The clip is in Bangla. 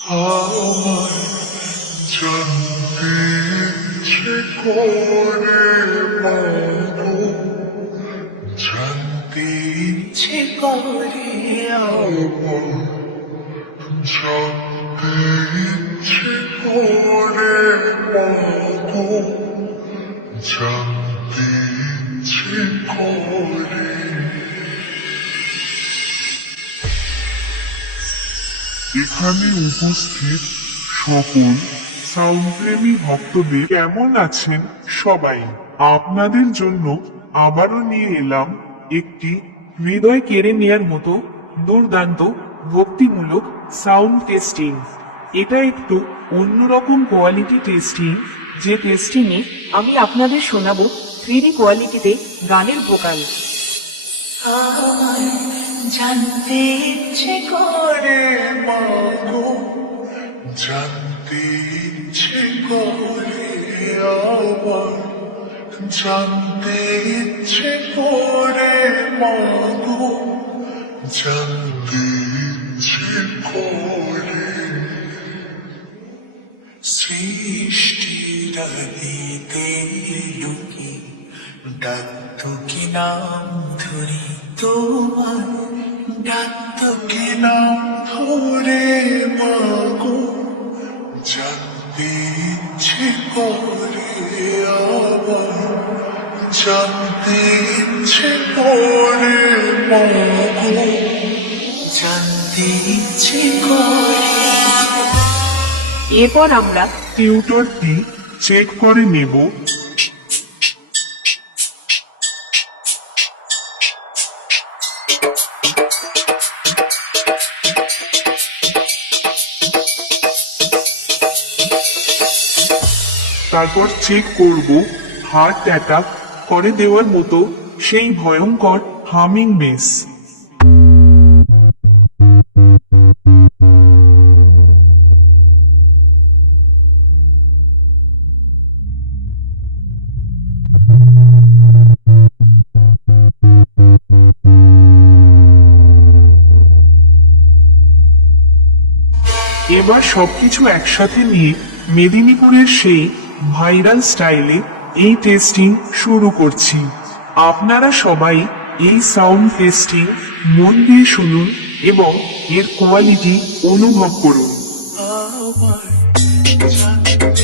আমার জানতে ইচ্ছে করে মাগো, জানতে ইচ্ছে করে আমার, জানতে ইচ্ছে করে মাগো, জানতে ইচ্ছে করে। এখানে উপস্থিত সকল সাউন্ডপ্রেমী ভক্তদের কেমন আছেন সবাই? আপনাদের জন্য আবারও নিয়ে এলাম একটি হৃদয় কেড়ে নেয়ার মতো দুর্দান্ত ভক্তিমূলক সাউন্ড টেস্টিং। এটা একটু অন্যরকম কোয়ালিটি টেস্টিং, যে টেস্টিং এ আমি আপনাদের শোনাবো 3D কোয়ালিটিতে গানের ভোকাল। আমার জানতে ইচ্ছে করে মাগো, জানতে ইচ্ছে করে আমার, জানতে ইচ্ছে করে মাগো, জানতে ইচ্ছে করে। সৃষ্টির আদিতে লুকি ডাকতো কি নাম ধরে তোমার, ডাকতো কি নাম ধরে মাগো, জানতে ইচ্ছে করে আমার, জানতে ইচ্ছে করে মাগো, জানতে ইচ্ছে করে। এরপর আমরা টিউটরটি চেক করে নেব। তারপর চেক করব হার্ট অ্যাটাক করে দেওয়ার মতো সেই ভয়ঙ্কর হামিং বেস। এবার সবকিছু একসাথে নিয়ে মেদিনীপুরের সেই ভাইরাল স্টাইলে এই টেস্টিং শুরু করছি। আপনারা সবাই এই সাউন্ড টেস্টিং মন দিয়ে শুনুন এবং এর কোয়ালিটি অনুভব করুন। আমার জানতে